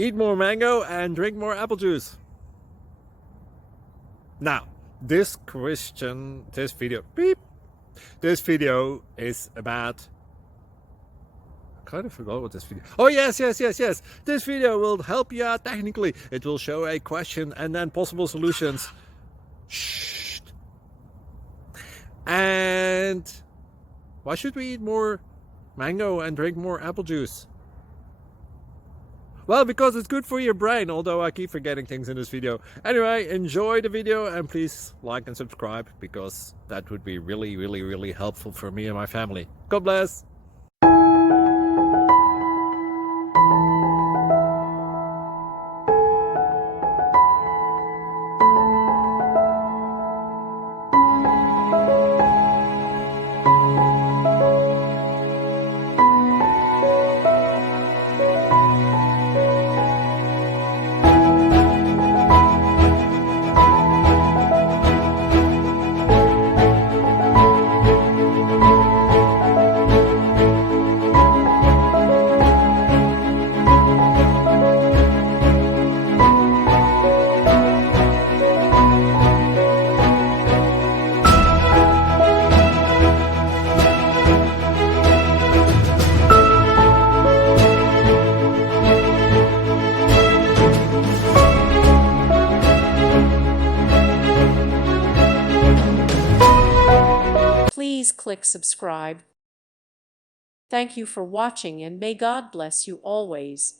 Eat more mango and drink more apple juice. Now, this video is about, I kind of forgot what this video. Oh, yes. This video will help you out technically. It will show a question and then possible solutions. Shh. And why should we eat more mango and drink more apple juice? Well, because it's good for your brain, although I keep forgetting things in this video. Anyway, enjoy the video and please like and subscribe, because that would be really helpful for me and my family. God bless! Please click subscribe. Thank you for watching and may God bless you always.